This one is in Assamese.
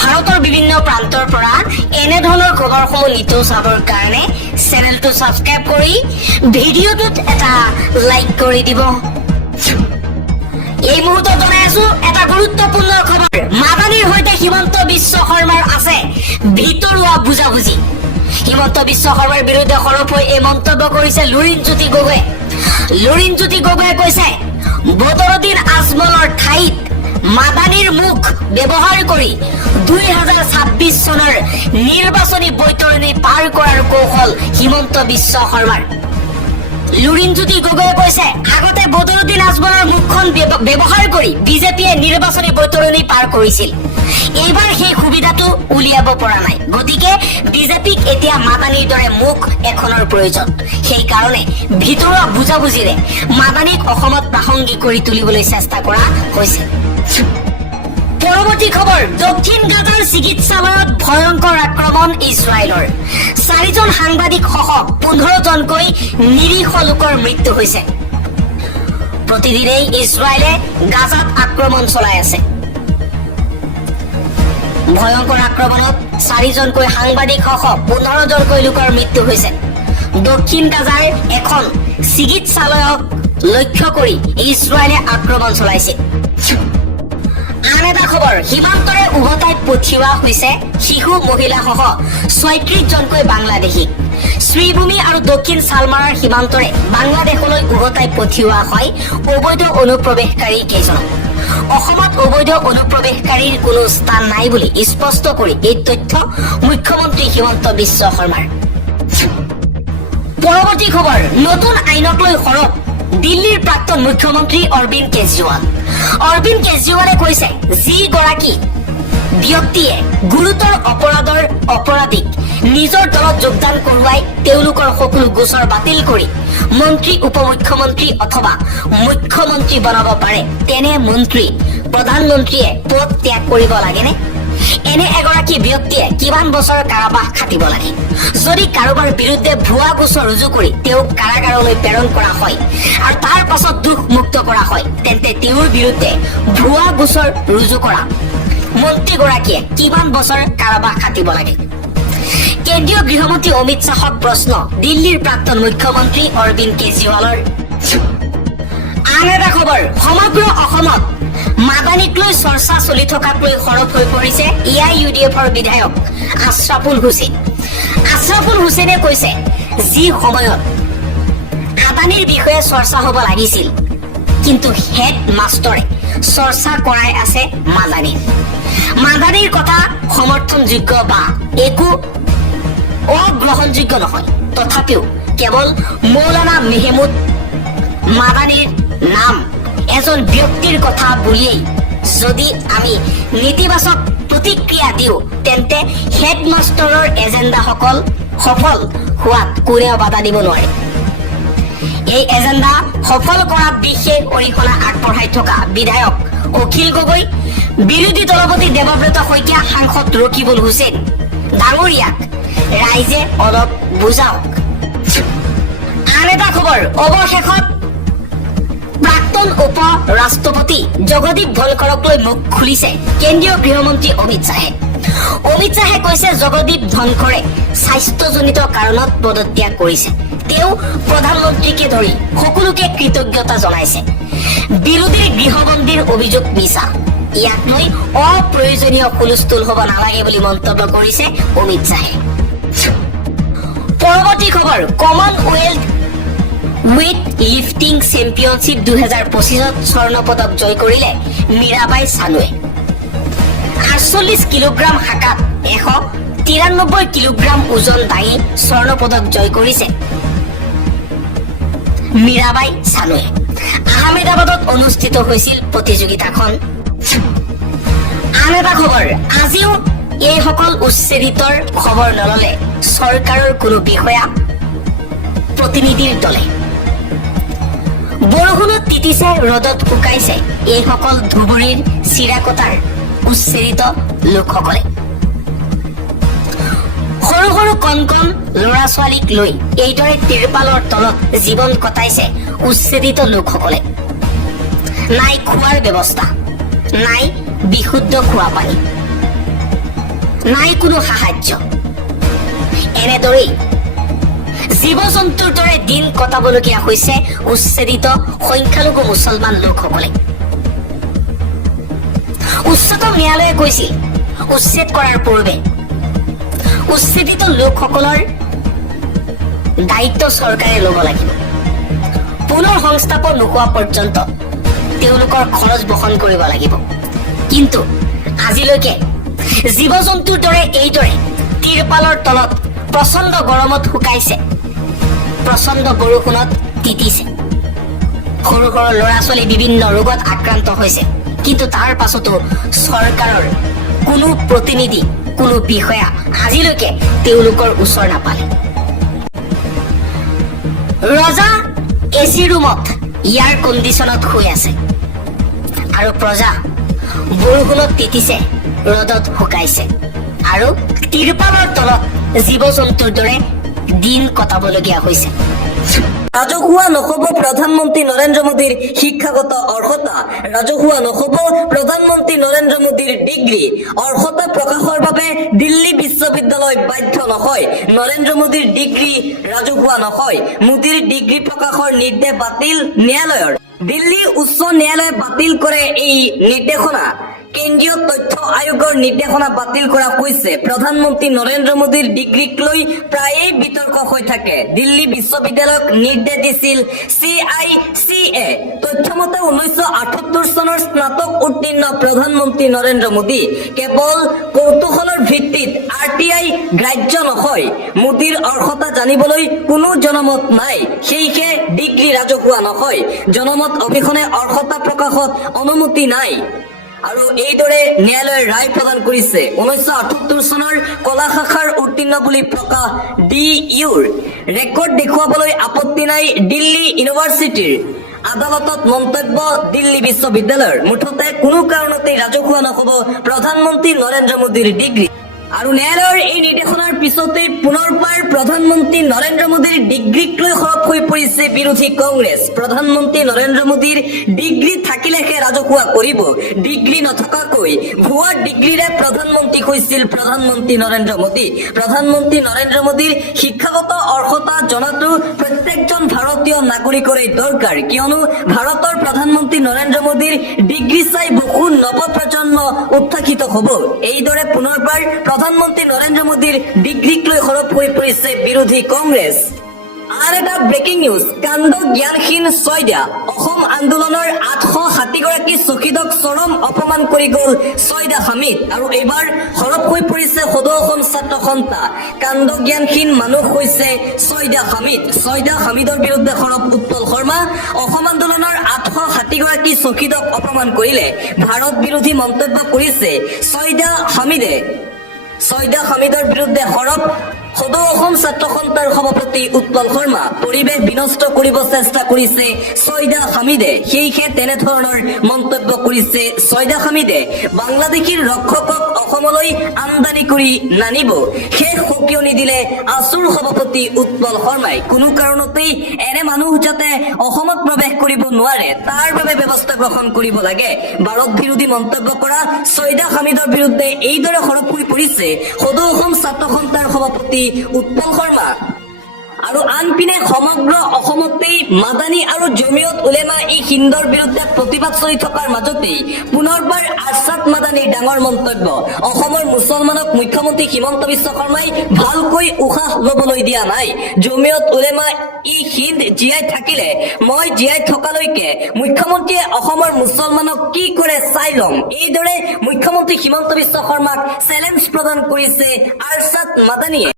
ভাৰতৰ বিভিন্ন প্ৰান্তৰ পৰা এনে ধৰণৰ খবৰসমূহ নিতৌ চাবৰ কাৰণে চেনেলটো সাবস্ক্ৰাইব কৰি ভিডিঅ'টোত এটা লাইক কৰি দিব। এই মুহূৰ্তত জনাই আছো এটা গুৰুত্বপূৰ্ণ খবৰ। মাদানীৰ সৈতে হিমন্ত বিশ্ব শৰ্মাৰ আছে ভিতৰুৱা বুজাবুজি। হিমন্ত বিশ্ব শৰ্মাৰ বিৰুদ্ধে সৰব হৈ এই মন্তব্য কৰিছে লুৰিণজ্যোতি গগৈয়ে। লুৰিণজ্যোতি গগৈয়ে কৈছে বদৰুদ্দিন আজমলৰ ঠাইত মাদানীৰ মুখ ব্যৱহাৰ কৰি 2026 চনৰ নিৰ্বাচনী বৈতৰণি পাৰ কৰাৰ কৌশল হিমন্ত বিশ্ব শৰ্মাৰ। লুৰিণজ্যোতি গগৈয়ে কৈছে আগতে বদৰুদ্দিন আজমলৰ মুখখন ব্যৱহাৰ কৰি বিজেপিয়ে নিৰ্বাচনী বৈতৰণি পাৰ কৰিছিল। এইবাৰ সেই সুবিধাটো উলিয়াব পৰা নাই। গতিকে বিজেপিক এতিয়া মাদানীৰ দৰে মুখ এখনৰ প্ৰয়োজন। সেইকাৰণে ভিতৰুৱা বুজাবুজিৰে মাদানীক অসমত প্ৰাসংগিক কৰি তুলিবলৈ চেষ্টা কৰা হৈছে। পৰৱৰ্তী খবৰ, দক্ষিণ গাজাৰ চিকিৎসালয়ত ভয়ংকৰ আক্ৰমণ ইজৰাইলৰ। 4জন সাংবাদিক সহ 15জনকৈ নিৰীহ লোকৰ মৃত্যু হৈছে। প্ৰতিদিনেই ইজৰাইলে গাজাত আক্ৰমণ চলাই আছে। ভয়ংকৰ আক্ৰমণত 4জনকৈ সাংবাদিক সহ 15জনকৈ লোকৰ মৃত্যু হৈছে। দক্ষিণ গাজাৰ এখন চিকিৎসালয়ক লক্ষ্য কৰি ইজৰাইলে আক্ৰমণ চলাইছে। আন এটা খবৰ, সীমান্তৰে উভতাই পঠিওৱা হৈছে শিশু মহিলা সহ 36জনকৈ বাংলাদেশী। শ্ৰীভূমি আৰু দক্ষিণ চালমাৰাৰ সীমান্তৰে বাংলাদেশলৈ উভতাই পঠিওৱা হয় অবৈধ অনুপ্ৰৱেশকাৰী কেইজনক। অসমত অবৈধ অনুপ্ৰৱেশকাৰীৰ কোনো স্থান নাই বুলি স্পষ্ট কৰি এই তথ্য মুখ্যমন্ত্ৰী হিমন্ত বিশ্ব শৰ্মাৰ। পৰৱৰ্তী খবৰ, নতুন আইনক লৈ সৰব দিল্লীৰ প্ৰাক্তন মুখ্যমন্ত্ৰী অৰবিন্দ কেজৰিৱাল। অৰবিন্দ কেজৰিৱালে কৈছে যিগৰাকী ব্যক্তিয়ে গুৰুতৰ অপৰাধৰ অপৰাধীক নিজৰ দলত যোগদান কৰোৱাই তেওঁলোকৰ সকলো গোচৰ বাতিল কৰি মন্ত্ৰী উপমুখ্যমন্ত্ৰী অথবা মুখ্যমন্ত্ৰী বনাব পাৰে তেনে মন্ত্ৰী প্ৰধানমন্ত্ৰীয়ে পদ ত্যাগ কৰিব লাগেনে? এনে এগৰাকী ব্যক্তিয়ে কিমান বছৰ কাৰাবাস খাটিব লাগে? যদি কাৰোবাৰ বিৰুদ্ধে ভুৱা গোচৰ ৰুজু কৰি তেওঁক কাৰাগাৰলৈ প্ৰেৰণ কৰা হয় আৰু তাৰ পাছত দোষমুক্ত কৰা হয় তেন্তে তেওঁৰ বিৰুদ্ধে ভুৱা গোচৰ ৰুজু কৰা মন্ত্ৰীগৰাকীয়ে কিমান বছৰ কাৰাবাস খাটিব লাগে? কেন্দ্ৰীয় গৃহমন্ত্ৰী অমিত শ্বাহক প্ৰশ্ন দিল্লীৰ প্ৰাক্তন মুখ্যমন্ত্ৰী অৰবিন্দ কেজৰিৱালৰ। আন এটা খবৰ, সমগ্ৰ অসমত মাদানীক লৈ চৰ্চা চলি থকাক লৈ সৰব হৈ পৰিছে AIUDFৰ বিধায়ক আশ্ৰাফুল হুছেইন। আশ্ৰাফুল হুছেইনে কৈছে যি সময়ত আদানীৰ বিষয়ে চৰ্চা হ'ব লাগিছিল কিন্তু হেড মাষ্টৰে চৰ্চা কৰাই আছে মাদানীৰ। মাদানীৰ কথা সমৰ্থনযোগ্য বা একো অগ্ৰহণযোগ্য নহয়। তথাপিও কেৱল মৌলানা মেহমুদ মাদানীৰ নাম এজন ব্যক্তিৰ কথা বুলিয়েই যদি আমি নেতিবাচক প্ৰতিক্ৰিয়া দিওঁ তেন্তে হেডমাষ্টৰৰ এজেণ্ডাসকল সফল হোৱাত কোনেও বাধা দিব নোৱাৰে। এই এজেণ্ডা সফল কৰাত বিশেষ অৰিহণা আগবঢ়াই থকা বিধায়ক অখিল গগৈ, বিৰোধী দলপতি দেৱব্ৰত শইকীয়া, সাংসদ ৰকিবুল হুছেইন ডাঙৰীয়াক ৰাইজে অলপ বুজাওক। আন এটা খবৰ, অৱশেষত প্ৰাক্তন উপ ৰাষ্ট্ৰপতি জগদীপ ধনখড়ক লৈ মুখ খুলিছে কেন্দ্ৰীয় গৃহমন্ত্ৰী অমিত শ্বাহে। অমিত শ্বাহে কৈছে জগদীপ ধনখড়ে স্বাস্থ্যজনিত কাৰণত পদত্যাগ কৰিছে। তেওঁ প্ৰধানমন্ত্ৰীকে ধৰি সকলোকে কৃতজ্ঞতা জনাইছে। বিৰোধীৰ গৃহবন্দীৰ অভিযোগ মিছা। ইয়াক লৈ অপ্ৰয়োজনীয় হুলস্থুল হ'ব নালাগে বুলি মন্তব্য কৰিছে অমিত শ্বাহে। পৰৱৰ্তী খবৰ, কমনৱেলথ ৱেইট লিফটিং চেম্পিয়নশ্বিপ 2025ত স্বৰ্ণ পদক জয় কৰিলে মীৰাবাই চানুৱে। 48 কিলোগ্ৰাম শাখাত 193 কিলোগ্ৰাম ওজন দাঙি স্বৰ্ণ পদক জয় কৰিছে মীৰাবাই চানুৱে। আহমেদাবাদত অনুষ্ঠিত হৈছিল প্ৰতিযোগিতাখন। আন এটা খবৰ, আজিও এইসকল উচ্ছেদিতৰ খবৰ নললে চৰকাৰৰ কোনো বিষয়া প্ৰতিনিধিৰ দলে। বৰষুণত তিতিছে, ৰ'দত শুকাইছে এইসকল ধুবুৰীৰ চিৰাকটাৰ উচ্ছেদিত লোকসকলে। সৰু সৰু কণ কণ ল'ৰা ছোৱালীক লৈ এইদৰে তিৰপালৰ তলত জীৱন কটাইছে উচ্ছেদিত লোকসকলে। নাই খোৱাৰ ব্যৱস্থা, নাই বিশুদ্ধ খোৱা পানী। নাই কোনো সাহায্য। এনেদৰেই জীৱ-জন্তুৰ দৰে দিন কটাবলগীয়া হৈছে উচ্ছেদিত সংখ্যালঘু মুছলমান লোকসকলে। উচ্চতম ন্যায়ালয়ে কৈছিল উচ্ছেদ কৰাৰ পূৰ্বে উচ্ছেদিত লোকসকলৰ দায়িত্ব চৰকাৰে ল'ব লাগিব। পুনৰ সংস্থাপন নোহোৱা পৰ্যন্ত তেওঁলোকৰ খৰচ বহন কৰিব লাগিব। কিন্তু আজিলৈকে জীৱ-জন্তুৰ দৰে এইদৰে তিৰপালৰ তলত প্ৰচণ্ড গৰমত শুকাইছে, প্ৰচণ্ড বৰষুণত তিতিছে, সৰু সৰু ল'ৰা-ছোৱালী বিভিন্ন ৰোগত আক্ৰান্ত হৈছে। কিন্তু তাৰ পাছতো চৰকাৰৰ কোনো প্ৰতিনিধি, কোনো বিষয়া আজিলৈকে তেওঁলোকৰ ওচৰ নাপালে। ৰজা এচি ৰুমত এয়াৰ কণ্ডিশ্যনত শুই আছে আৰু প্ৰজা বৰষুণত তিতিছে, ৰ'দত শুকাইছে আৰু তিৰপালৰ তলত জীৱ-জন্তুৰ দৰে দিন কটাবলগীয়া হৈছে। ৰাজহুৱা নহ'ব প্ৰধানমন্ত্ৰী নৰেন্দ্ৰ মোদীৰ শিক্ষাগত অৰ্হতা, ৰাজহুৱা নহ'ব প্ৰধানমন্ত্ৰী নৰেন্দ্ৰ মোদীৰ ডিগ্ৰী। অৰ্হতা প্ৰকাশৰ বাবে দিল্লী বিশ্ববিদ্যালয় বাধ্য নহয়। নৰেন্দ্ৰ মোদীৰ ডিগ্ৰী ৰাজহুৱা নহয়। মোদীৰ ডিগ্ৰী প্ৰকাশৰ নিৰ্দেশ বাতিল ন্যায়ালয়ৰ। দিল্লী উচ্চ ন্যায়ালয়ে বাতিল কৰে এই নিৰ্দেশনা। কেন্দ্ৰীয় তথ্য আয়োগৰ নিৰ্দেশনা বাতিল কৰা হৈছে। প্ৰধানমন্ত্ৰী নৰেন্দ্ৰ মোদীৰ ডিগ্ৰীক লৈ প্ৰায়েই বিতৰ্ক হৈ থাকে। দিল্লী বিশ্ববিদ্যালয়ক নিৰ্দেশ দিছিল CICA। তথ্যমতে 1978 চনৰ স্নাতক উত্তীৰ্ণ প্ৰধানমন্ত্ৰী নৰেন্দ্ৰ মোদী কেৱল কৌতূহলৰ ভিত্তিত RTI গ্ৰাহ্য নহয়। মোদীৰ অৰ্হতা জানিবলৈ কোনো জনমত নাই, সেয়েহে ডিগ্ৰী ৰাজহুৱা নহয়। জনমত অবিহনে অৰ্হতা প্ৰকাশত অনুমতি নাই। আৰু এইদৰে ন্যায়ালয়ে ৰায় প্ৰদান কৰিছে। 1978 চনৰ কলা শাখাৰ উত্তীৰ্ণ বুলি প্ৰকাশ DUৰ ৰেকৰ্ড দেখুৱাবলৈ আপত্তি নাই দিল্লী ইউনিভাৰ্চিটিৰ। আদালতত মন্তব্য দিল্লী বিশ্ববিদ্যালয়ৰ। মুঠতে কোনো কাৰণতেই ৰাজহুৱা নহ'ব প্ৰধানমন্ত্ৰী নৰেন্দ্ৰ মোদীৰ ডিগ্ৰী। আৰু ন্যায়ালয়ৰ এই নিৰ্দেশনাৰ পিছতেই পুনৰবাৰ প্ৰধানমন্ত্ৰী নৰেন্দ্ৰ মোদীৰ ডিগ্ৰীক লৈ সৰব হৈ পৰিছে বিৰোধী কংগ্ৰেছ। প্ৰধানমন্ত্ৰী নৰেন্দ্ৰ মোদীৰ ডিগ্ৰী থাকিলেহে ৰাজহুৱা কৰিব। ডিগ্ৰী নথকাকৈ ভুৱা ডিগ্ৰীৰে প্ৰধানমন্ত্ৰী হৈছিল প্ৰধানমন্ত্ৰী নৰেন্দ্ৰ মোদী। প্ৰধানমন্ত্ৰী নৰেন্দ্ৰ মোদীৰ শিক্ষাগত অৰ্হতা জনাটো প্ৰত্যেকজন ভাৰতীয় নাগৰিকৰে দৰকাৰ, কিয়নো ভাৰতৰ প্ৰধানমন্ত্ৰী নৰেন্দ্ৰ মোদীৰ ডিগ্ৰী চাই বহু নৱপ্ৰজন্ম উৎসাহিত হ'ব। এইদৰে পুনৰবাৰ প্ৰধানমন্ত্ৰী নৰেন্দ্ৰ মোদীৰ ডিগ্ৰীক লৈ সৰব হৈ পৰিছে বিৰোধী কংগ্ৰেছ। আন এটা ব্ৰেকিং নিউজ, কাণ্ড জ্ঞানহীন ছয়দা। অসম আন্দোলনৰ 860 গৰাকী শ্বহীদক চৰম অপমান কৰি গ'ল ছয়দা হামিদ। আৰু এইবাৰ সৰব হৈ পৰিছে সদৌ অসম ছাত্ৰ সন্থা। কাণ্ড জ্ঞানহীন মানুহ হৈছে ছয়দা হামিদ। ছয়দা হামিদৰ বিৰুদ্ধে সৰব উৎপল শৰ্মা। অসম আন্দোলনৰ 860 গৰাকী শ্বহীদক অপমান কৰিলে, ভাৰত বিৰোধী মন্তব্য কৰিছে ছয়দা হামিদে। ছয়দা হামিদৰ বিৰুদ্ধে সৰব সদৌ অসম ছাত্ৰ সন্থাৰ সভাপতি উৎপল শৰ্মা। পৰিৱেশ বিনষ্ট কৰিব চেষ্টা কৰিছে ছয়দা হামিদে, সেয়েহে তেনেধৰণৰ মন্তব্য কৰিছে ছয়দা হামিদে। বাংলাদেশীৰ ৰক্ষকক অসমলৈ আমদানি কৰি নানিব, শেষ সকিয়নি দিলে আছুৰ সভাপতি উৎপল শৰ্মাই। কোনো কাৰণতেই এনে মানুহ যাতে অসমত প্ৰৱেশ কৰিব নোৱাৰে তাৰ বাবে ব্যৱস্থা গ্ৰহণ কৰিব লাগে। ভাৰত বিৰোধী মন্তব্য কৰা ছয়দা হামিদৰ বিৰুদ্ধে এইদৰে সৰব হৈ পৰিছে সদৌ অসম ছাত্ৰ সন্থাৰ সভাপতি উৎপল শৰ্মা। আৰু আনপিনে সমগ্ৰ অসমতেই মাদানী আৰু জমিয়ত উলেমা ই হিন্দৰ বিৰুদ্ধে প্ৰতিবাদ চলি থকাৰ মাজতেই পুনৰবাৰ আৰছাদ মাদানীৰ ডাঙৰ মন্তব্য। অসমৰ মুছলমানক মুখ্যমন্ত্ৰী হিমন্ত বিশ্ব শৰ্মাই ভালকৈ উশাহ ল'বলৈ দিয়া নাই। জমিয়ত উলেমা ই হিন্দ জীয়াই থাকিলে, মই জীয়াই থকালৈকে মুখ্যমন্ত্ৰীয়ে অসমৰ মুছলমানক কি কৰে চাই ল'ম। এইদৰে মুখ্যমন্ত্ৰী হিমন্ত বিশ্ব শৰ্মাক চেলেঞ্জ প্ৰদান কৰিছে আৰছাদ মাদানীয়ে।